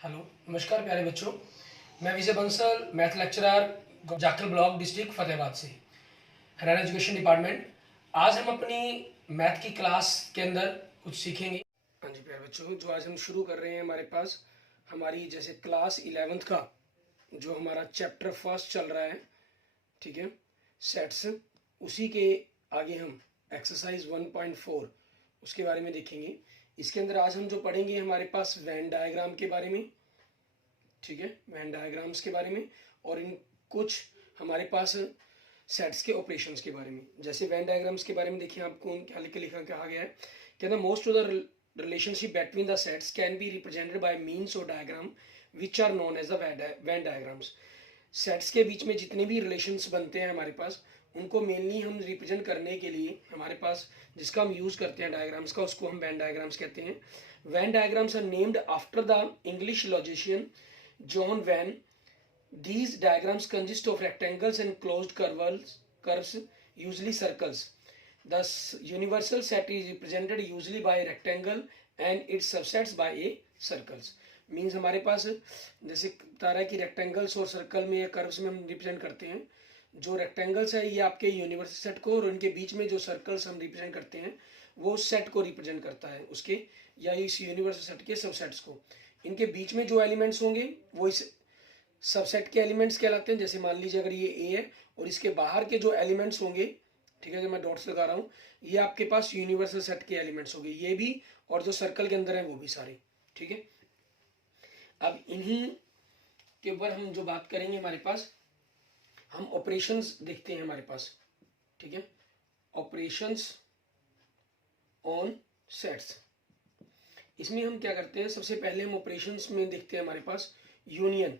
Hello, नमस्कार प्यारे बच्चों। मैं Vijay Bansal, math lecturer, Jakhal block, district Fatehabad से, हरियाणा एजुकेशन डिपार्टमेंट। आज हम अपनी मैथ की क्लास के अंदर कुछ सीखेंगे। हाँ जी प्यारे बच्चों, जो आज हम शुरू कर रहे हैं, हमारे पास हमारी जैसे क्लास 11th का जो हमारा चैप्टर फर्स्ट चल रहा है, ठीक है, सेट्स, उसी के आगे हम एक्सरसाइज 1.4 उसके बारे में देखेंगे। इसके अंदर आज हम जो पढ़ेंगे हमारे पास वेन डायग्राम के बारे में, ठीक है, वेन डायग्राम्स के बारे में, और इन कुछ हमारे पास सेट्स के ऑपरेशंस के बारे में। जैसे वेन डायग्राम्स के बारे में देखिए, आपको क्या लिख के लिखा कहा गया है, कहना most of the relationship between the sets can be represented by means or diagram which are known as the Venn diagrams। Sets के बीच में जितने भी रिलेशंस बनते हैं हमारे पास, उनको मेनली हम रिप्रेजेंट करने के लिए हमारे पास जिसका हम यूज करते हैं डायग्राम्स का, उसको हम वेन डायग्राम्स कहते हैं। Venn diagrams are named after the English logician John Venn. These diagrams consist of rectangles and closed curves, usually circles. The universal set is represented usually by a rectangle and its subsets by a circles। Means हमारे पास जैसे बता रहा है कि rectangles और circle में या curves में हम रिप्रेजेंट करते हैं। जो रेक्टेंगल्स है ये आपके यूनिवर्सल सेट को, और उनके बीच में जो सर्कल्स हम रिप्रेजेंट करते हैं वो उस सेट को रिप्रेजेंट करता है, उसके या इस यूनिवर्सल सेट के सबसेट्स को। इनके बीच में जो एलिमेंट्स होंगे वो इस सबसेट के एलिमेंट्स कहलाते हैं। जैसे मान लीजिए अगर ये ए है और इसके बाहर के जो एलिमेंट्स होंगे, ठीक है, जो मैं डॉट्स लगा रहा हूँ, ये आपके पास यूनिवर्सल सेट के एलिमेंट्स होंगे, ये भी, और जो सर्कल के अंदर है वो भी सारे, ठीक है। अब इन्हीं के ऊपर हम जो बात करेंगे, हमारे पास हम ऑपरेशंस देखते हैं हमारे पास, ठीक है, ऑपरेशंस ऑन सेट्स। इसमें हम क्या करते हैं, सबसे पहले हम ऑपरेशंस में देखते हैं हमारे पास यूनियन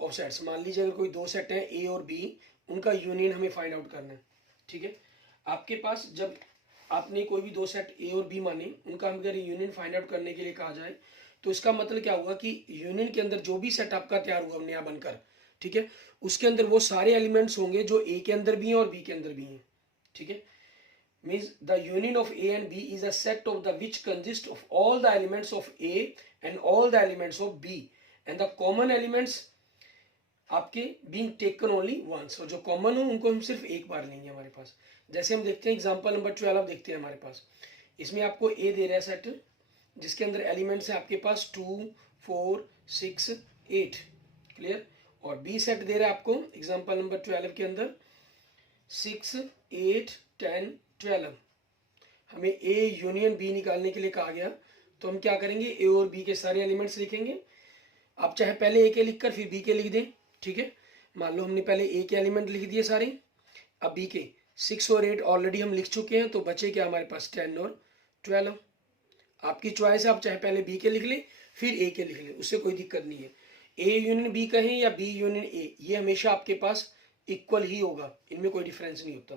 ऑफ सेट्स। मान लीजिए अगर कोई दो सेट है ए और बी, उनका यूनियन हमें फाइंड आउट करना है, ठीक है। आपके पास जब आपने कोई भी दो सेट ए और बी माने, उनका अगर यूनियन फाइंड आउट करने के लिए कहा जाए, तो इसका मतलब क्या होगा कि यूनियन के अंदर जो भी सेट आपका तैयार हुआ नया बनकर, ठीक है, उसके अंदर वो सारे एलिमेंट्स होंगे जो ए के अंदर भी हैं और बी के अंदर भी हैं, ठीक है। means the union of A and B is a set of the which consists of all the elements of A and all the elements of B and the common elements आपके being taken only once, और जो common हो उनको हम सिर्फ एक बार लेंगे हमारे पास। जैसे हम देखते हैं एग्जांपल नंबर 12 देखते हैं हमारे पास। इसमें आपको ए दे रहा है सेट, जिसके अंदर एलिमेंट्स है आपके पास 2 4 6 8, क्लियर। और बी सेट दे रहा है आपको एग्जांपल नंबर 12 के अंदर 6 8 10 12। हमें ए यूनियन बी निकालने के लिए कहा गया, तो हम क्या करेंगे, ए और बी के सारे एलिमेंट्स लिखेंगे। आप चाहे पहले ए के लिखकर फिर बी के लिख दें, ठीक है। मान लो हमने पहले ए के एलिमेंट लिख दिए सारे, अब बी के 6 और 8 ऑलरेडी हम लिख चुके हैं, तो बचे क्या हमारे पास 10 और 12। आपकी चॉइस है, आप चाहे पहले बी के लिख लें फिर ए के लिख लें, उससे कोई दिक्कत नहीं है। ए यूनियन बी कहें या बी यूनियन ए, ये हमेशा आपके पास इक्वल ही होगा, इनमें कोई डिफरेंस नहीं होता,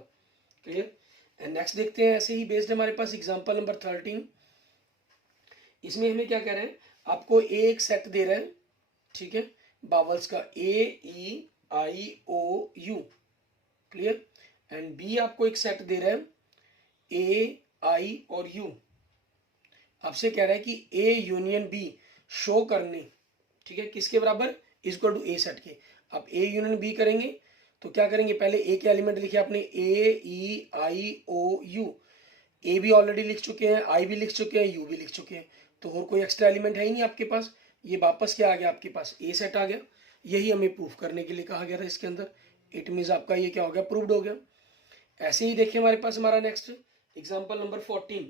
क्लियर। एंड नेक्स्ट देखते हैं, ऐसे ही बेस्ड हमारे पास एग्जांपल नंबर 13। इसमें हमें क्या कह रहे हैं, आपको एक सेट दे रहा है, ठीक है, बावल्स का ए ई आई ओ यू, क्लियर। एंड बी आपको एक सेट दे रहा है ए आई और यू। आपसे कह रहा है कि ए यूनियन बी शो करने, ठीक है, किसके बराबर, इक्वल टू ए सेट के। अब ए यूनियन बी करेंगे तो क्या करेंगे, पहले ए के एलिमेंट लिखे आपने ए ई आई ओ यू। ए भी ऑलरेडी लिख चुके हैं, आई भी लिख चुके हैं, यू भी लिख चुके हैं, तो और कोई एक्स्ट्रा एलिमेंट है ही नहीं आपके पास। ये वापस क्या आ गया आपके पास, ए सेट आ गया। यही हमें प्रूफ करने के लिए कहा गया था इसके अंदर। इट मीन्स आपका ये क्या हो गया, प्रूव्ड हो गया। ऐसे ही देखिए हमारे पास हमारा नेक्स्ट एग्जांपल नंबर 14।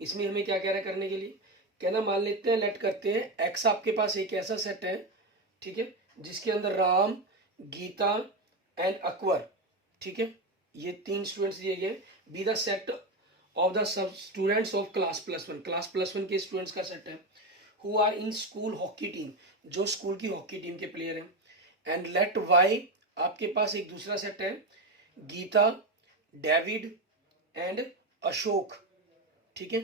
इसमें हमें क्या कह रहा है करने के लिए, कहना मान लेते हैं, लेट करते हैं एक्स आपके पास एक ऐसा सेट है, ठीक है, जिसके अंदर राम, गीता एंड अकबर, ठीक है, ये 3 स्टूडेंट्स दिए गए। B the set of the सब स्टूडेंट्स ऑफ क्लास +1, क्लास +1 के स्टूडेंट्स का सेट है। Who are in school hockey team, जो स्कूल की हॉकी टीम के प्लेयर हैं। एंड लेट वाई आपके पास एक दूसरा सेट है, गीता, डेविड एंड अशोक, ठीक है,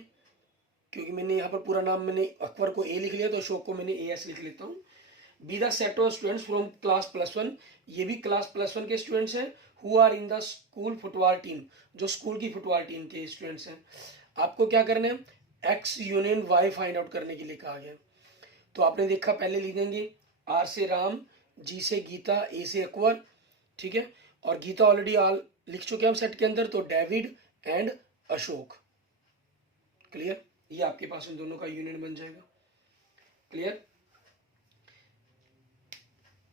क्योंकि मैंने यहाँ पर पूरा नाम, मैंने अकबर को ए लिख लिया तो अशोक को मैंने ए एस लिख लेता हूँ। B the set of students from class +1, ये भी क्लास +1 के स्टूडेंट्स हैं। Who are in the school football team, जो स्कूल की फुटबॉल टीम के स्टूडेंट्स हैं। आपको क्या करना है, X union Y find out करने के लिए कहा गया। तो आपने देखा, पहले लिखेंगे आर से राम, जी से गीता, ए से अकबर, ठीक है, और गीता ऑलरेडी आल लिख चुके हैं हम सेट के अंदर, तो डेविड एंड अशोक। क्लियर, ये आपके पास इन दोनों का यूनियन बन जाएगा। क्लियर,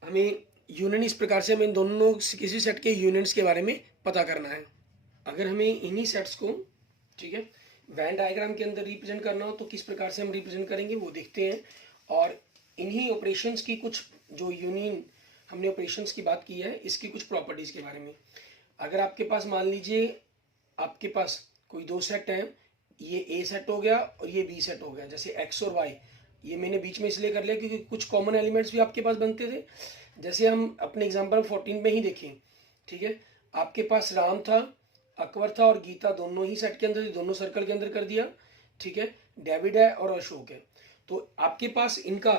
हमें यूनियन इस प्रकार से हमें इन दोनों किसी सेट के यूनियंस के बारे में पता करना है। अगर हमें इन्हीं सेट्स को, ठीक है, वेन डायग्राम के अंदर रिप्रेजेंट करना हो तो किस प्रकार से हम रिप्रेजेंट करेंगे वो देखते हैं। और इन्हीं ऑपरेशंस की कुछ, जो यूनियन हमने ऑपरेशंस की बात की है, इसकी कुछ प्रॉपर्टीज के बारे में। अगर आपके पास मान लीजिए आपके पास कोई दो सेट हैं, ये ए सेट हो गया और ये बी सेट हो गया, जैसे एक्स और वाई, ये मैंने बीच में इसलिए कर लिया क्योंकि कुछ कॉमन एलिमेंट्स भी आपके पास बनते थे। जैसे हम अपने एग्जांपल 14 में ही देखें, ठीक है, आपके पास राम था, अकबर था और गीता दोनों ही सेट के अंदर, दोनों सर्कल के अंदर कर दिया, ठीक है, डेविड है और अशोक है। तो आपके पास इनका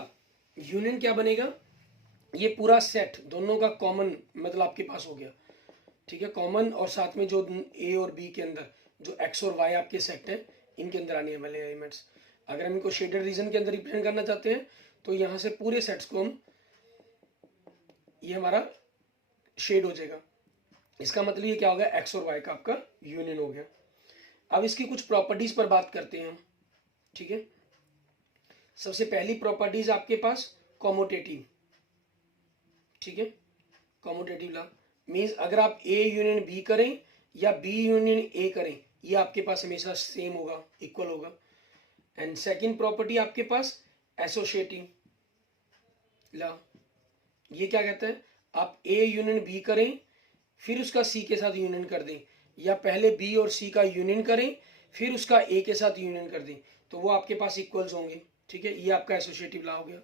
यूनियन क्या बनेगा, ये पूरा सेट दोनों का कॉमन मतलब आपके पास हो गया, ठीक है, कॉमन, और साथ में जो ए और बी के अंदर जो एक्स और वाई आपके सेट है, इनके अंदर आने वाले एलिमेंट्स। अगर हम इनको शेडेड रीजन के अंदर रिप्रेजेंट करना चाहते हैं तो यहाँ से पूरे सेट्स को हम, ये हमारा शेड हो जाएगा। इसका मतलब ये क्या हो गया, एक्स और वाई का आपका यूनियन हो गया। अब इसकी कुछ प्रॉपर्टीज पर बात करते हैं हम, ठीक है। सबसे पहली प्रॉपर्टीज आपके पास कॉमोटेटिव, ठीक है, कॉमोटेटिव लॉ मीन्स अगर आप ए यूनियन बी करें या बी यूनियन ए करें, ये आपके पास हमेशा सेम होगा, इक्वल होगा। एंड सेकंड प्रॉपर्टी आपके पास एसोसिएटिव लॉ, ये क्या कहता है, आप ए यूनियन बी करें फिर उसका सी के साथ यूनियन कर दें, या पहले बी और सी का यूनियन करें फिर उसका ए के साथ यूनियन कर दें, तो वो आपके पास इक्वल्स होंगे, ठीक है, ये आपका एसोसिएटिव लॉ हो गया।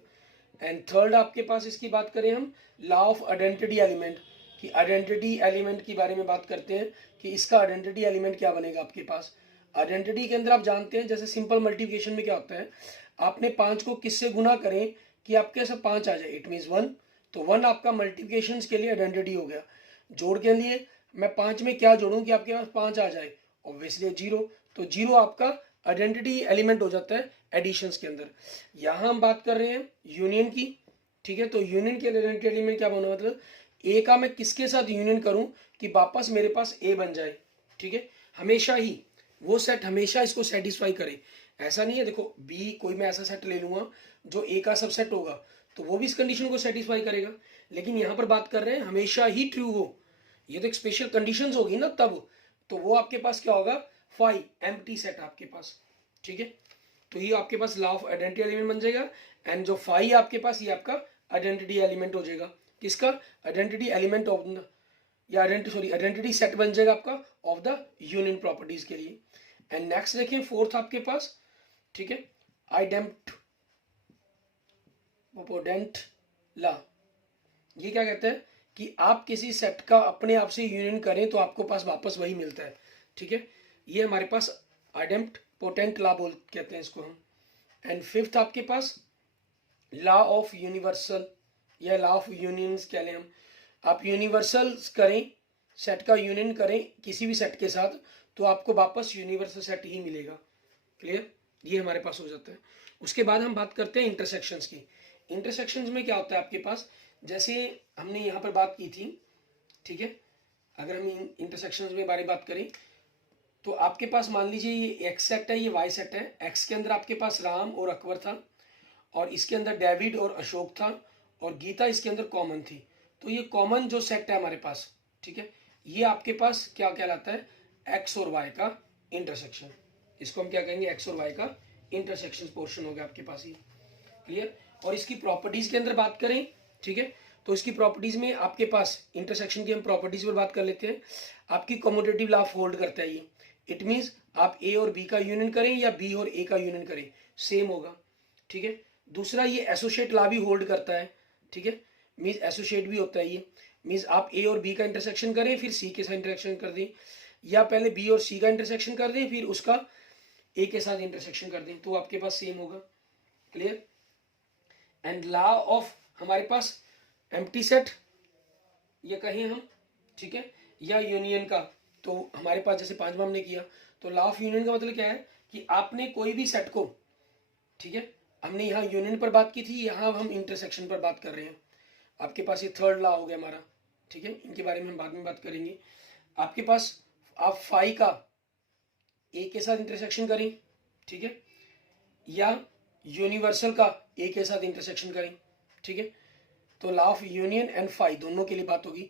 एंड थर्ड आपके पास इसकी बात करें हम, लॉ ऑफ आइडेंटिटी एलिमेंट, कि आइडेंटिटी एलिमेंट के बारे में बात करते हैं कि इसका आइडेंटिटी एलिमेंट क्या बनेगा आपके पास। आइडेंटिटी के अंदर आप जानते हैं जैसे सिंपल मल्टीप्लिकेशन में क्या होता है, आपने 5 को किससे गुना करें कि आपके साथ 5 आ जाए, इट मीन्स 1, तो 1 आपका मल्टीप्लिकेशन के लिए आइडेंटिटी हो गया। जोड़ के लिए मैं 5 में क्या जोड़ूं कि आपके पास 5 आ जाए, ऑब्वियसली 0, तो 0 आपका आइडेंटिटी एलिमेंट हो जाता है एडिशंस के अंदर। यहाँ हम बात कर रहे हैं यूनियन की, ठीक है, तो यूनियन के आइडेंटिटी एलिमेंट क्या बना, मतलब ए का मैं किसके साथ यूनियन करूं कि वापस मेरे पास ए बन जाए, ठीक है, हमेशा ही वो सेट हमेशा इसको सेटिस्फाई करे। ऐसा नहीं है, देखो बी कोई मैं ऐसा सेट ले लूंगा जो ए का सबसेट होगा तो वो भी इस कंडीशन को सेटिस्फाई करेगा, लेकिन यहां पर बात कर रहे हैं हमेशा ही ट्रू हो, ये तो एक स्पेशल कंडीशंस होगी ना तब, तो वो आपके पास क्या होगा, फाई एम्प्टी सेट आपके पास, ठीक है, तो ये आपके पास लॉ ऑफ आइडेंटिटी एलिमेंट बन जाएगा। एंड जो फाई आपके पास ये आपका आइडेंटिटी एलिमेंट हो जाएगा, किसका, आइडेंटिटी एलिमेंट ऑफ द, या आइडेंटिटी सेट बन जाएगा आपका ऑफ द यूनियन प्रॉपर्टीज के लिए। एंड नेक्स्ट देखें फोर्थ आपके पास, ठीक है, आइडेंटिपोटेंट लॉ, ये क्या कहता है कि आप किसी सेट का अपने आप से यूनियन करें तो आपको पास वापस वही मिलता है, ठीक है, ये हमारे पास आइडेंटिपोटेंट लॉ बोल कहते हैं इसको हम। एंड फिफ्थ आपके पास लॉ ऑफ यूनिवर्सल या लॉ ऑफ यूनियंस कह लें हम, आप यूनिवर्सल्स करें, सेट का यूनियन करें किसी भी सेट के साथ तो आपको वापस यूनिवर्सल सेट ही मिलेगा। क्लियर, ये हमारे पास हो जाता है। उसके बाद हम बात करते हैं इंटरसेक्शंस की। इंटरसेक्शंस में क्या होता है आपके पास, जैसे हमने यहाँ पर बात की थी, ठीक है, अगर हम इंटरसेक्शंस में बारे बात करें तो आपके पास मान लीजिए ये एक्स सेट है, ये वाई सेट है, एक्स के अंदर आपके पास राम और अकबर था और इसके अंदर डेविड और अशोक था और गीता इसके अंदर कॉमन थी, तो ये कॉमन जो सेट है हमारे पास, ठीक है, ये आपके पास क्या कहलाता है, एक्स और वाई का इंटरसेक्शन, इसको हम क्या कहेंगे, एक्स और वाई का इंटरसेक्शन पोर्शन हो गया आपके पास ये। क्लियर, और इसकी प्रॉपर्टीज के अंदर बात करें, ठीक है, तो इसकी प्रॉपर्टीज में आपके पास इंटरसेक्शन की हम प्रॉपर्टीज पर बात कर लेते हैं। आपकी कम्यूटेटिव लॉ होल्ड करता है ये, इट मीन्स आप ए और बी का यूनियन करें या बी और ए का यूनियन करें सेम होगा, ठीक है। दूसरा ये एसोसिएट लॉ भी होल्ड करता है, ठीक है, मीन्स एसोसिएट भी होता है ये, मीन्स आप ए और बी का इंटरसेक्शन करें फिर सी के साथ इंटरसेक्शन कर दें, या पहले बी और सी का इंटरसेक्शन कर दें फिर उसका ए के साथ इंटरसेक्शन कर दें, तो आपके पास सेम होगा। क्लियर, एंड लॉ ऑफ हमारे पास एम्प्टी सेट ये कहें हम, ठीक है, या यूनियन का, तो हमारे पास जैसे 5वां हमने किया, तो लॉ ऑफ यूनियन का मतलब क्या है कि आपने कोई भी सेट को, ठीक है, हमने यहाँ यूनियन पर बात की थी, यहाँ हम इंटरसेक्शन पर बात कर रहे हैं। आपके पास ये थर्ड लॉ हो गया हमारा, ठीक है, इनके बारे में हम बाद में बात करेंगे। आपके पास आप फाई का ए के साथ इंटरसेक्शन करें, ठीक है, या यूनिवर्सल का ए के साथ इंटरसेक्शन करें, ठीक है, तो law of union and phi दोनों के लिए बात होगी।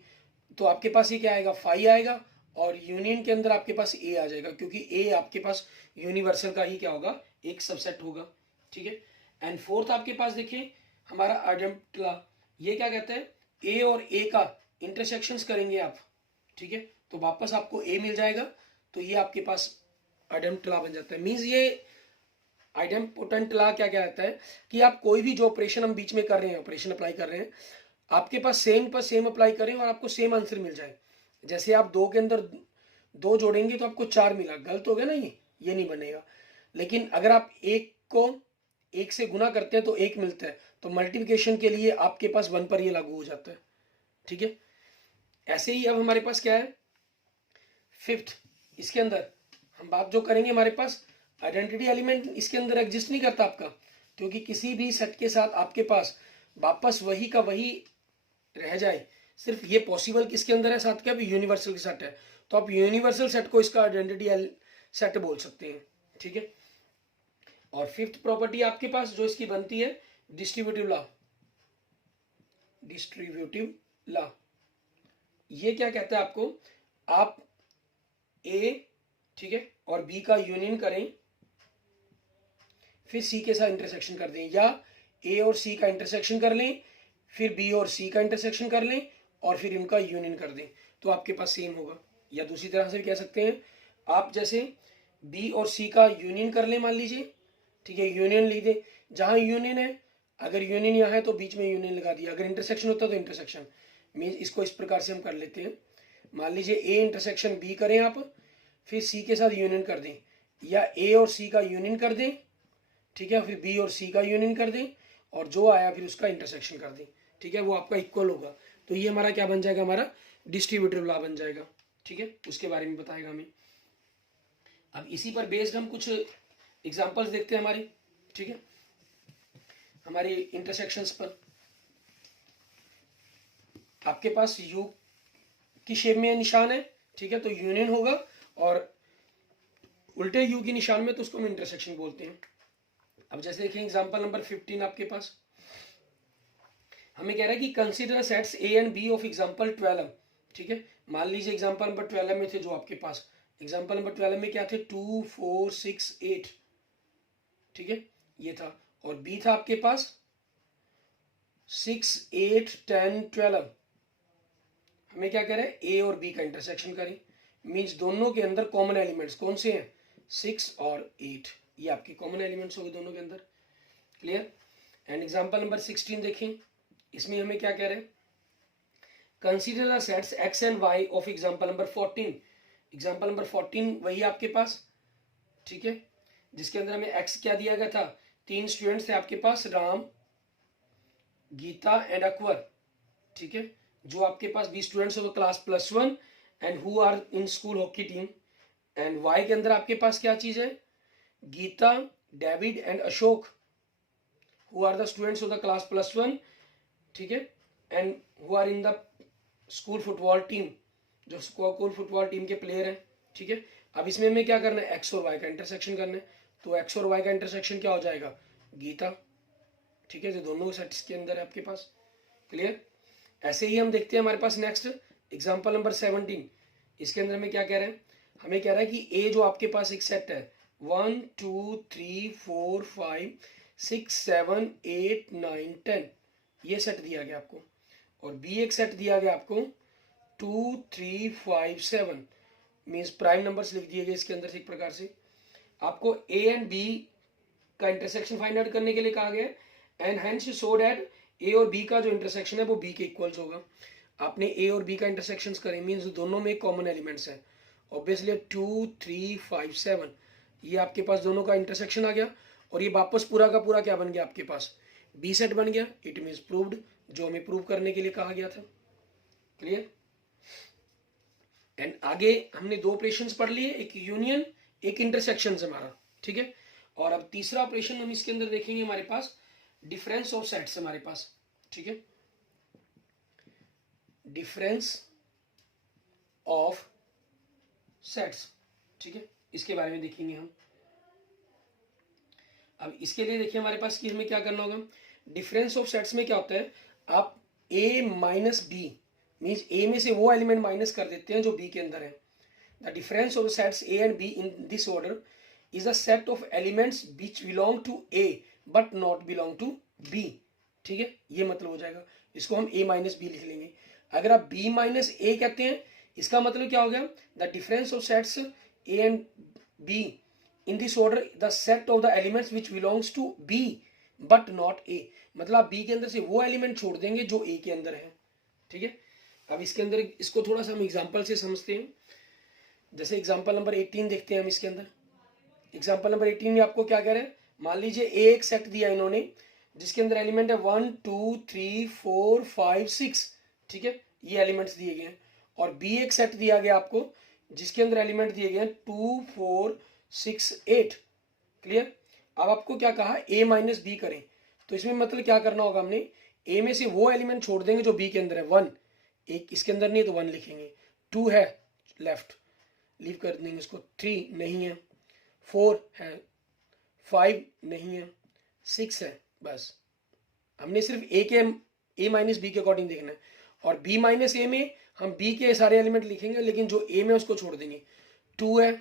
तो आपके पास ये क्या आएगा, फाई आएगा, और यूनियन के अंदर आपके पास ए आ जाएगा, क्योंकि ए आपके पास यूनिवर्सल का ही क्या होगा, एक सबसेट होगा, ठीक है। एंड फोर्थ आपके पास देखिए हमारा आइडेंटिटी लॉ, ये क्या कहता है, ए और ए का इंटरसेक्शंस करेंगे आप, ठीक है, तो वापस आपको ए मिल जाएगा, तो ये आपके पास आइडेंटिटी लॉ बन जाता है। मीन्स ये आइडेंपोटेंट लॉ क्या कहता है कि आप कोई भी जो ऑपरेशन हम बीच में कर रहे हैं, ऑपरेशन अप्लाई कर रहे हैं, आपके पास सेम पर सेम अप्लाई करें और आपको सेम आंसर मिल जाए। जैसे आप दो के अंदर दो जोड़ेंगे तो आपको चार मिला, गलत हो गया ना, ये नहीं बनेगा। लेकिन अगर आप एक को एक से गुना करते हैं तो एक मिलता है, तो मल्टीप्लिकेशन के लिए आपके पास वन पर ये लागू हो जाता है, ठीक है। ऐसे ही अब हमारे पास क्या है, फिफ्थ, इसके अंदर हम बात जो करेंगे, हमारे पास आइडेंटिटी एलिमेंट इसके अंदर एग्जिस्ट नहीं करता आपका, क्योंकि किसी भी सेट के साथ आपके पास वापस वही का वही रह जाए, सिर्फ ये पॉसिबल किसके अंदर है, साथ क्या भी यूनिवर्सल के साथ है, तो आप यूनिवर्सल सेट को इसका आइडेंटिटी सेट बोल सकते हैं, ठीक है। और फिफ्थ प्रॉपर्टी आपके पास जो इसकी बनती है, डिस्ट्रीब्यूटिव लॉ, डिस्ट्रीब्यूटिव लॉ, ये क्या कहता है आपको, आप ए, ठीक है, और बी का यूनियन करें, फिर सी के साथ इंटरसेक्शन कर दें, या ए और सी का इंटरसेक्शन कर लें, फिर बी और सी का इंटरसेक्शन कर लें, और फिर इनका यूनियन कर दें, तो आपके पास सेम होगा। या दूसरी तरह से भी कह सकते हैं, आप जैसे बी और सी का यूनियन कर लें, मान लीजिए, ठीक है, यूनियन लिख दें, जहां यूनियन है, अगर यूनियन यहाँ है तो बीच में यूनियन लगा दिया, अगर इंटरसेक्शन होता तो इंटरसेक्शन। मीन्स इसको इस प्रकार से हम कर लेते हैं, मान लीजिए ए इंटरसेक्शन बी करें आप, फिर सी के साथ यूनियन कर दें, या ए और सी का यूनियन कर दें, ठीक है, फिर बी और सी का यूनियन कर दें, और जो आया फिर उसका इंटरसेक्शन कर दें, ठीक है, वो आपका इक्वल होगा, तो ये हमारा क्या बन जाएगा, हमारा डिस्ट्रीब्यूटिव लॉ बन जाएगा, ठीक है, उसके बारे में बताएगा हमें। अब इसी पर बेस्ड हम कुछ एग्जांपल्स देखते हैं हमारी, ठीक है, हमारी इंटरसेक्शंस पर। आपके पास यू की शेप में निशान है, ठीक है, तो यूनियन होगा, और उल्टे यू की निशान में तो उसको हम इंटरसेक्शन बोलते हैं। अब जैसे देखें एग्जांपल नंबर 15 आपके पास हमें कह रहा है कि consider sets A and B of example 12, ठीक है, मान लीजिए एग्जांपल नंबर 12 में थे जो आपके पास, एग्जांपल नंबर 12 में क्या थे, 2 4 6 8, ठीक है, ये था, और बी था आपके पास 6 8 10 12। हमें क्या कह रहे हैं, ए और बी का इंटरसेक्शन करें, मीन्स दोनों के अंदर कॉमन एलिमेंट्स कौन से हैं, 6 और 8, ये आपके कॉमन एलिमेंट्स हो गए दोनों के अंदर, क्लियर। एंड एग्जांपल नंबर 16 देखें, इसमें हमें क्या कह रहे हैं, consider the sets X and Y of example number 14। Example number 14 वही आपके पास, ठीक है, जिसके अंदर हमें एक्स क्या दिया गया था, 3 स्टूडेंट्स थे आपके पास, राम, गीता एंड अकबर, ठीक है, जो आपके पास 20 स्टूडेंट्स हो class +1 and who are in school hockey team. And Y के अंदर आपके पास क्या चीज है, Geeta, David and Ashok, who are the students of the class +1, ठीक है, and who are in the school football team, जो स्कूल फुटबॉल टीम के प्लेयर हैं, ठीक है। अब इसमें हमें क्या करना है, एक्स और वाई का इंटरसेक्शन करना है, तो एक्स और वाई का इंटरसेक्शन क्या हो जाएगा, गीता, ठीक है, जो दोनों सेट्स के अंदर है आपके पास, क्लियर। ऐसे ही हम देखते हैं हमारे पास नेक्स्ट एग्जांपल नंबर 17, इसके अंदर हमें क्या कह रहे हैं, हमें कह रहा है कि ए जो आपके पास एक सेट है 1 2 3 4 5 6 7 8 9 10, ये सेट दिया गया आपको, और बी एक सेट दिया गया आपको 2 3 5 7, मीन्स प्राइम नंबर्स लिख दिए गए इसके अंदर से। एक प्रकार से आपको ए एंड बी का इंटरसेक्शन फाइंड आउट करने के लिए कहा गया है, and hence you show that A और बी का जो इंटरसेक्शन है वो बी के इक्वल्स होगा। आपने ए और बी का इंटरसेक्शन करें, मीन्स दोनों में कॉमन एलिमेंट्स हैं, ऑब्वियसली 2 3 5 7, ये आपके पास दोनों का इंटरसेक्शन आ गया, और ये वापस पूरा का पूरा क्या बन गया आपके पास, बी सेट बन गया, इट मीन्स प्रूव्ड, जो हमें प्रूव करने के लिए कहा गया था, क्लियर। एंड आगे हमने दो ऑपरेशंस पढ़ लिए, एक यूनियन एक इंटरसेक्शन हमारा, ठीक है। और अब तीसरा ऑपरेशन हम इसके अंदर देखेंगे, हमारे पास डिफरेंस ऑफ सेट्स हमारे पास, ठीक है, डिफरेंस ऑफ सेट्स, ठीक है, इसके बारे में देखेंगे हम। अब इसके लिए देखिए हमारे पास कि हमें क्या करना होगा। डिफरेंस ऑफ सेट्स में क्या होता है, आप a minus B means a में से वो एलिमेंट माइनस कर देते हैं जो b के अंदर है। The difference of sets a and b in this order is a set of elements which belong to a but not belong to b, ठीक है, ये मतलब हो जाएगा। इसको हम a माइनस बी लिख लेंगे। अगर आप b माइनस ए कहते हैं, इसका मतलब क्या हो गया, the difference of sets a and b in this order the set of the elements which belongs to b but not a, मतलब आप b के अंदर से वो एलिमेंट छोड़ देंगे जो a के अंदर है, ठीक है। अब इसके अंदर इसको थोड़ा सा हम एग्जांपल से समझते हैं। जैसे एग्जांपल नंबर 18 देखते हैं हम इसके अंदर। एग्जांपल नंबर 18 में आपको क्या कह रहे हैं, मान लीजिए a एक सेट दिया इन्होंने जिसके अंदर एलिमेंट है 1 2 3 4 5 6, ठीक है, ये एलिमेंट्स दिए गए हैं। और b एक सेट दिया गया आपको जिसके अंदर एलिमेंट दिए गए हैं 2 4 6 8, क्लियर। अब आपको क्या कहा, a माइनस बी करें, तो इसमें मतलब क्या करना होगा, हमने a में से वो एलिमेंट छोड़ देंगे जो b के अंदर है। 1 एक इसके अंदर नहीं है तो 1 लिखेंगे, 2 है लेफ्ट लीव कर देंगे इसको, 3 नहीं है, 4 है, 5 नहीं है, 6 है, बस हमने सिर्फ a माइनस बी के अकॉर्डिंग देखना है। और b माइनस ए में हम b के सारे एलिमेंट लिखेंगे लेकिन जो a में उसको छोड़ देंगे। 2 है,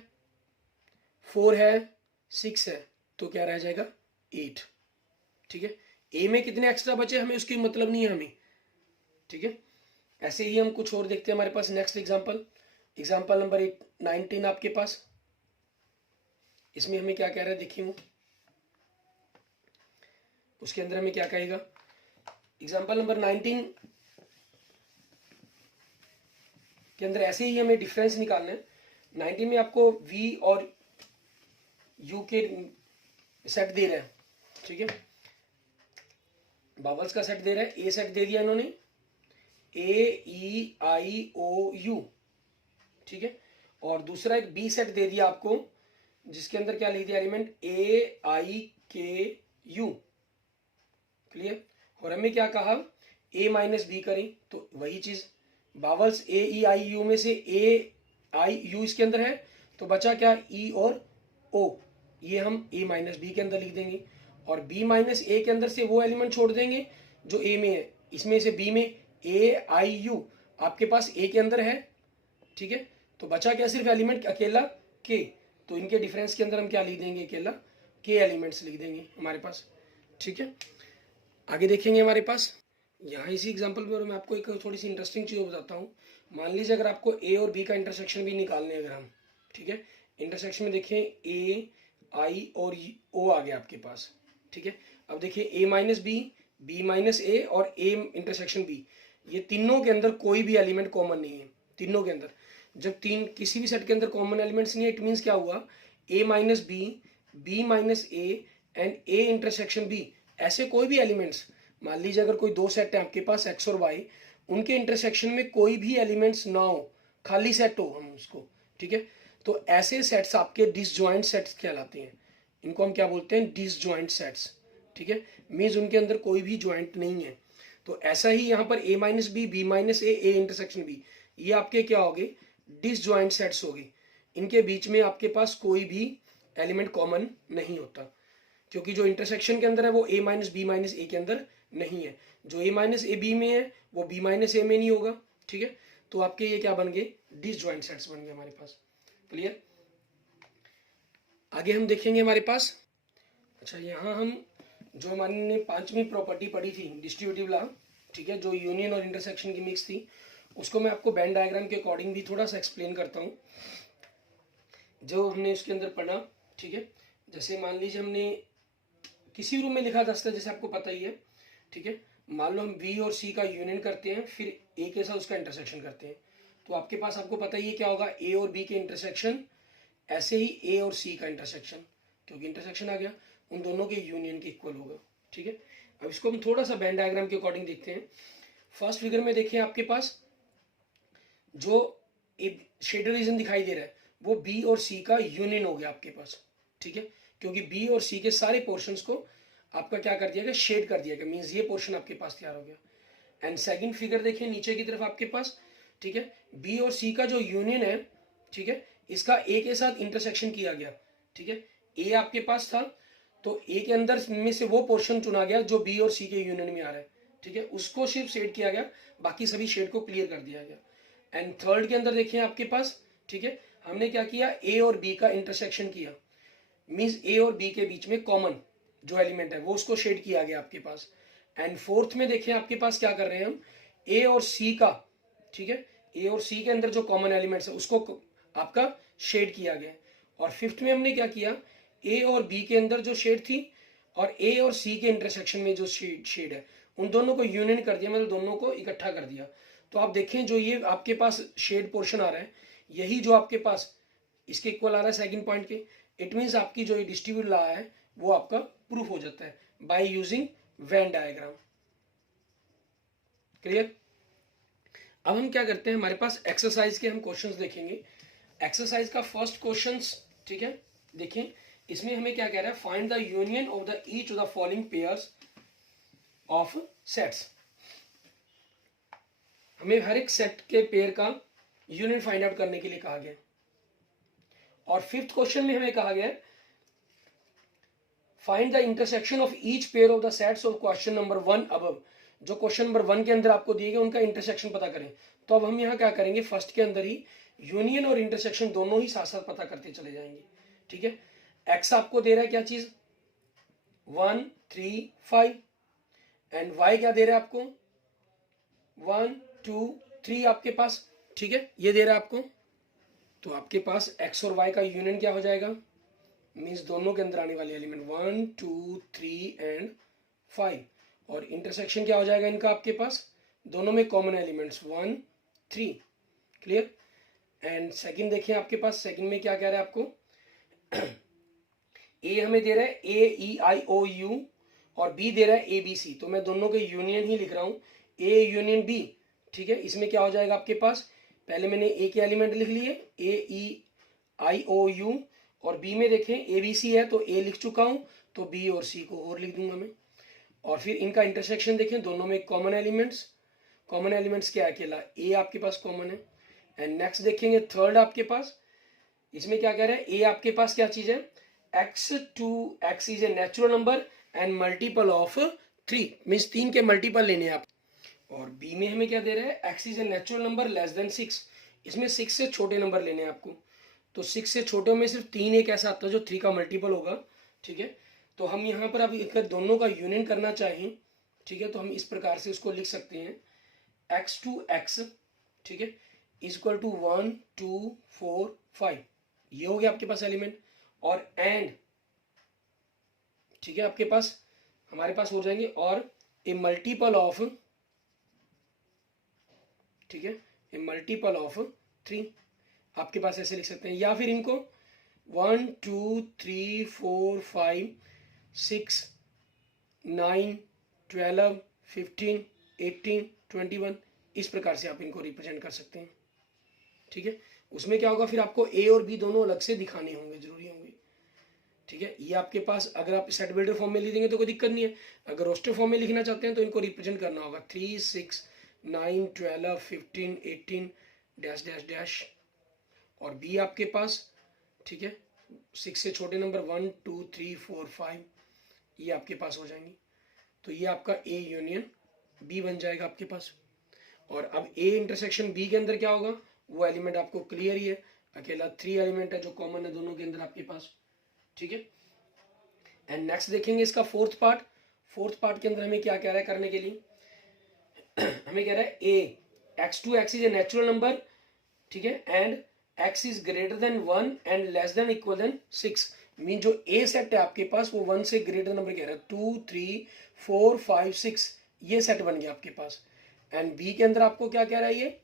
4 है, 6 है, तो क्या रह जाएगा 8, ठीक है। a में कितने एक्स्ट्रा बचे हमें उसकी मतलब नहीं है हमें, ठीक है। ऐसे ही हम कुछ और देखते हैं हमारे पास नेक्स्ट एग्जांपल। एग्जांपल नंबर 19 आपके पास, इसमें हमें क्या कह रहा है देखिए, उसके अंदर हमें क्या कहेगा। एग्जांपल नंबर 19 के अंदर ऐसे ही हमें डिफरेंस निकालना है। 19 में आपको v और u के सेट दे रहा है, ठीक है, बावल्स का सेट दे रहा है। ए सेट दे दिया इन्होंने, ए ई आई ओ यू, ठीक है। और दूसरा एक बी सेट दे दिया आपको जिसके अंदर क्या लिख दिया एलिमेंट ए आई के यू, क्लियर। और हमें क्या कहा, a माइनस बी करें, तो वही चीज bowels A E I you में से ए आई यू इसके अंदर है तो बचा क्या ई और ओ, ये हम a माइनस बी के अंदर लिख देंगे। और b माइनस ए के अंदर से वो एलिमेंट छोड़ देंगे जो a में है। इसमें से b में a आई यू आपके पास a के अंदर है, ठीक है, तो बचा क्या सिर्फ एलिमेंट अकेला k, तो इनके डिफरेंस के अंदर हम क्या लिख देंगे, अकेला k एलिमेंट्स लिख देंगे हमारे पास, ठीक है। आगे देखेंगे हमारे पास यहाँ इसी एग्जांपल में, और मैं आपको एक थोड़ी सी इंटरेस्टिंग चीज़ बताता हूँ। मान लीजिए अगर आपको a और b का इंटरसेक्शन भी निकालने अगर हम, ठीक है, इंटरसेक्शन में देखें a आई और o आ गया आपके पास, ठीक है। अब देखिए a minus B, b minus A और a इंटरसेक्शन b, ये तीनों के अंदर कोई भी एलिमेंट कॉमन नहीं है। तीनों के अंदर जब किसी भी सेट के अंदर कॉमन एलिमेंट्स नहीं है, इट मीन्स क्या हुआ, a minus B, b minus A and a intersection b, ऐसे कोई भी एलिमेंट्स, मान लीजिए अगर कोई दो सेट है आपके पास x और y, उनके इंटरसेक्शन में कोई भी एलिमेंट्स ना हो, खाली सेट हो हम उसको, ठीक है, तो ऐसे सेट्स आपके डिसजॉइंट सेट्स कहलाते हैं। इनको हम क्या बोलते हैं, डिसजॉइंट सेट्स, ठीक है, मीन्स उनके अंदर कोई भी ज्वाइंट नहीं है। तो ऐसा ही यहाँ पर a minus B, B minus A intersection B, ये आपके क्या हो गए, डिसजॉइंट सेट्स हो गए। इनके बीच में आपके पास कोई भी एलिमेंट कॉमन नहीं होता, क्योंकि जो इंटरसेक्शन के अंदर है वो a माइनस बी माइनस ए के अंदर नहीं है। जो a माइनस ए बी में है वो b माइनस ए में नहीं होगा, ठीक है। तो आपके ये क्या बन गए, डिसजॉइंट सेट्स बन गए हमारे पास, क्लियर। आगे हम देखेंगे हमारे पास, अच्छा यहाँ हम जो हमने पांचवी प्रॉपर्टी पढ़ी थी डिस्ट्रीब्यूटिव लॉ, ठीक है, जो यूनियन और इंटरसेक्शन की मिक्स थी, उसको मैं आपको वेन डायग्राम के अकॉर्डिंग भी थोड़ा सा एक्सप्लेन करता हूँ जो हमने उसके अंदर पढ़ा, ठीक है। जैसे मान लीजिए हमने किसी रूम में लिखा था, जैसे आपको पता ही है, ठीक है, मान लो हम बी और सी का यूनियन करते हैं, फिर ए के साथ उसका इंटरसेक्शन करते हैं, तो आपके पास आपको पता ही है क्या होगा, ए और बी के इंटरसेक्शन, ऐसे ही ए और सी का इंटरसेक्शन, क्योंकि इंटरसेक्शन आ गया, उन दोनों के यूनियन के इक्वल होगा, ठीक है। अब इसको हम थोड़ा सा वेन डायग्राम के अकॉर्डिंग देखते हैं। फर्स्ट फिगर में देखिए आपके पास जो एक शेडेड रीजन दिखाई दे रहा है वो बी और सी का यूनियन हो गया आपके पास, ठीक है। क्योंकि बी और सी के सारे पोर्शंस को आपका क्या कर दिया गया, शेड कर दिया गया, मीन्स ये पोर्शन आपके पास तैयार हो गया। एंड सेकंड फिगर देखिए नीचे की तरफ आपके पास, ठीक है, बी और सी का जो यूनियन है, ठीक है, इसका ए के साथ इंटरसेक्शन किया गया, ठीक है, ए आपके पास था तो ए के अंदर में से वो पोर्शन चुना गया जो बी और सी के यूनियन में आ रहा है, ठीक है, उसको सिर्फ शेड किया गया, बाकी सभी शेड को क्लियर कर दिया गया। एंड थर्ड के अंदर देखिए आपके पास, ठीक है, हमने क्या किया, ए और बी का इंटरसेक्शन किया, मीन्स ए और बी के बीच में कॉमन जो एलिमेंट है वो उसको शेड किया गया आपके पास। एंड फोर्थ में देखिए आपके पास क्या कर रहे हैं हम, ए और सी का, ठीक है, ए और सी के अंदर जो कॉमन एलिमेंट्स है उसको आपका शेड किया गया। और फिफ्थ में हमने क्या किया, ए और बी के अंदर जो शेड थी और ए और सी के इंटरसेक्शन में जो शेड है उन दोनों को यूनियन कर दिया, मतलब दोनों को इकट्ठा कर दिया। तो आप देखें जो ये आपके पास शेड पोर्शन आ रहा है यही जो आपके पास इसके इक्वल आ रहा है सेकंड पॉइंट के, इट मीन्स आपकी जो ये डिस्ट्रीब्यूट लॉ है वो आपका प्रूफ हो जाता है by using Venn diagram. Clear. अब हम क्या करते हैं, हमारे पास एक्सरसाइज के हम क्वेश्चंस देखेंगे। एक्सरसाइज का फर्स्ट क्वेश्चंस, ठीक है, देखें इसमें हमें क्या कह रहा है, find the union of the each of the following pairs of sets. हमें हर एक सेट के पेयर का यूनियन फाइंड आउट करने के लिए कहा गया। और फिफ्थ क्वेश्चन में हमें कहा गया find the intersection of each pair of the sets of question number 1 above. जो क्वेश्चन नंबर 1 के अंदर आपको दिए गए उनका इंटरसेक्शन पता करें। तो अब हम यहाँ क्या करेंगे, फर्स्ट के अंदर ही यूनियन और इंटरसेक्शन दोनों ही साथ साथ पता करते चले जाएंगे, ठीक है। एक्स आपको दे रहा है क्या चीज, 1 3 5, एंड वाई क्या दे रहा है आपको, 1 2 3 आपके पास, ठीक है, ये दे रहा है आपको। तो आपके पास एक्स और वाई का यूनियन क्या हो जाएगा, मीन्स दोनों के अंदर आने वाले एलिमेंट 1 2 3 एंड 5, और इंटरसेक्शन क्या हो जाएगा इनका आपके पास, दोनों में common elements 1 3। Clear. And second देखिए आपके पास, सेकंड में क्या कह रहा है आपको, ए हमें दे रहा है ए ई आई ओ यू और बी दे रहा है ए बी सी। तो मैं दोनों के यूनियन ही लिख रहा हूं, ए यूनियन बी, ठीक है। इसमें क्या हो जाएगा आपके पास, पहले मैंने ए के एलिमेंट लिख लिए ए ई आई ओ यू, और बी में देखें ए बी सी है तो ए लिख चुका हूं, तो बी और सी को और लिख दूंगा मैं। और फिर इनका इंटरसेक्शन देखें, दोनों में कॉमन एलिमेंट्स, कॉमन एलिमेंट्स क्या है, अकेला ए आपके पास कॉमन है। एंड नेक्स्ट देखेंगे थर्ड आपके पास, इसमें क्या कह रहा है, ए आपके पास क्या चीज है, X to x is a natural number and multiple of 3, means 3 के मल्टीपल लेने हैं आप। और बी में हमें क्या दे रहा है, x is a natural number less than 6, इसमें 6 से छोटे नंबर लेने हैं आपको। तो 6 से छोटे में सिर्फ 3 एक ऐसा आता है जो 3 का मल्टीपल होगा, ठीक है। तो हम यहाँ पर अब अगर दोनों का यूनियन करना चाहें, ठीक है, तो हम इस प्रकार से उसको लिख सकते हैं, एक्स टू एक्स, ठीक है, इक्वल टू 1 2 4 5, ये हो गया आपके पास एलिमेंट। और एंड, ठीक है, आपके पास हमारे पास हो जाएंगे और ए मल्टीपल ऑफ, ठीक है, ए मल्टीपल ऑफ 3 आपके पास ऐसे लिख सकते हैं। या फिर इनको 1 2 3 4 5 6 9 12 15 18 21, इस प्रकार से आप इनको रिप्रेजेंट कर सकते हैं, ठीक है। उसमें क्या होगा, फिर आपको ए और बी दोनों अलग से दिखाने होंगे, जरूरी होंगे, ठीक है। ये आपके पास अगर आप सेट बिल्डर फॉर्म में लिख देंगे तो कोई दिक्कत नहीं है, अगर रोस्टर फॉर्म में लिखना चाहते हैं तो इनको रिप्रेजेंट करना होगा 3 6 9 12 15 18 डैश डैश डैश। और बी आपके पास, ठीक है, 6 से छोटे नंबर 1 2 3 4 5, ये आपके पास हो जाएंगी। तो ये आपका ए यूनियन बी बन जाएगा आपके पास। और अब ए इंटरसेक्शन बी के अंदर क्या होगा, वो एलिमेंट आपको क्लियर ही है, अकेला 3 एलिमेंट है जो कॉमन है दोनों के अंदर आपके पास, ठीक है। एंड नेक्स्ट देखेंगे इसका फोर्थ पार्ट। फोर्थ पार्ट के अंदर हमें क्या कह रहा है करने के लिए, हमें कह रहा है A x to x is a natural number, ठीक है, and x is greater than 1 and less than equal than 6, mean जो ए सेट है आपके पास वो 1 से ग्रेटर नंबर कह रहा है, 2 3 4 5 6, ये सेट बन गया आपके पास। एंड बी के अंदर आपको क्या कह रहा है, ये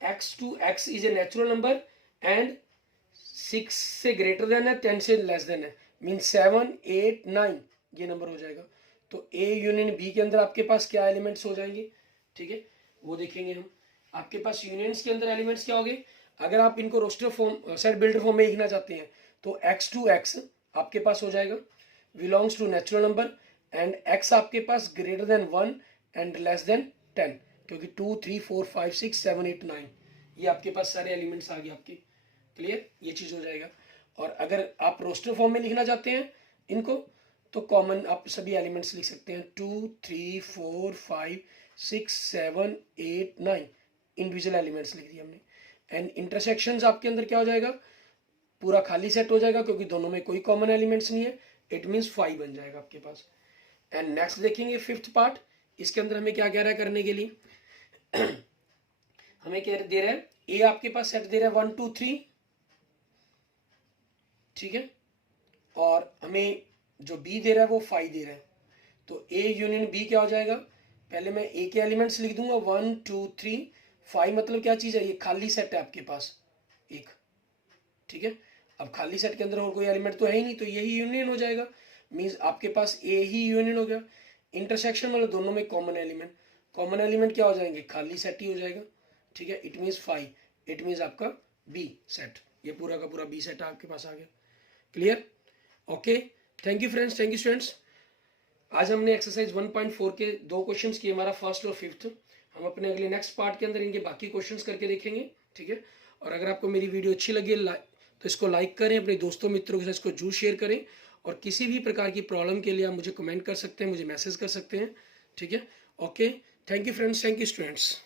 x to x is a natural number and 6 से ग्रेटर देन है, 10 से लेस देन है, मीन 7 8 9, ये नंबर हो जाएगा। तो ए यूनियन बी के अंदर आपके पास क्या एलिमेंट्स हो जाएंगे, ठीक है, वो देखेंगे हम। आपके पास यूनियंस के अंदर एलिमेंट्स क्या हो गए, अगर आप इनको roster form set builder form में लिखना चाहते हैं तो एक्स टू एक्स, आपके पास हो जाएगा, belongs to natural number, and x आपके पास greater than 1 and less than 10, क्योंकि 2 3 4 5 6 7 8 9 ये आपके पास सारे एलिमेंट्स आ गए आपके। क्लियर, ये चीज़ हो जाएगा। और अगर आप रोस्टर फॉर्म में लिखना चाहते हैं इनको, तो कॉमन आप सभी एलिमेंट्स लिख सकते हैं, 2 3 4 5 6 7 8 9 इंडिविजुअल एलिमेंट्स लिख दिए हमने। एंड इंटरसेक्शंस आपके अंदर क्या हो जाएगा, पूरा खाली सेट हो जाएगा, क्योंकि दोनों में कोई कॉमन एलिमेंट्स नहीं है, इट मीन्स 5 बन जाएगा आपके पास। एंड नेक्स्ट देखेंगे फिफ्थ पार्ट, इसके अंदर हमें क्या कह रहा है करने के लिए हमें क्या दे रहा है, ए आपके पास सेट दे रहा है 1 2 3, ठीक है, और हमें जो बी दे रहा है वो 5 दे रहा है। तो ए यूनियन बी क्या हो जाएगा, पहले मैं ए के एलिमेंट्स लिख दूंगा 1 2 3 5, मतलब क्या चीज़ है, ये खाली सेट है आपके पास एक, ठीक है। अब खाली सेट के अंदर और कोई एलिमेंट तो है ही नहीं, तो यही यूनियन हो जाएगा, मीन्स आपके पास ए ही यूनियन हो गया। इंटरसेक्शन मतलब दोनों में कॉमन एलिमेंट क्या हो जाएंगे, खाली सेट ही हो जाएगा, ठीक है। इट मीन्स 5, इट मीन्स आपका बी सेट, ये पूरा का पूरा बी सेट आपके पास आ गया। Clear, okay, thank you friends, thank you students. आज हमने एक्सरसाइज 1.4 के 2 क्वेश्चंस किए, हमारा फर्स्ट और फिफ्थ। हम अपने अगले नेक्स्ट पार्ट के अंदर इनके बाकी क्वेश्चंस करके देखेंगे, ठीक है। और अगर आपको मेरी वीडियो अच्छी लगी तो इसको लाइक करें, अपने दोस्तों मित्रों के साथ इसको जरूर शेयर करें, और किसी भी प्रकार की प्रॉब्लम के लिए आप मुझे कमेंट कर सकते हैं, मुझे मैसेज कर सकते हैं, ठीक है। Okay, thank you friends, thank you students.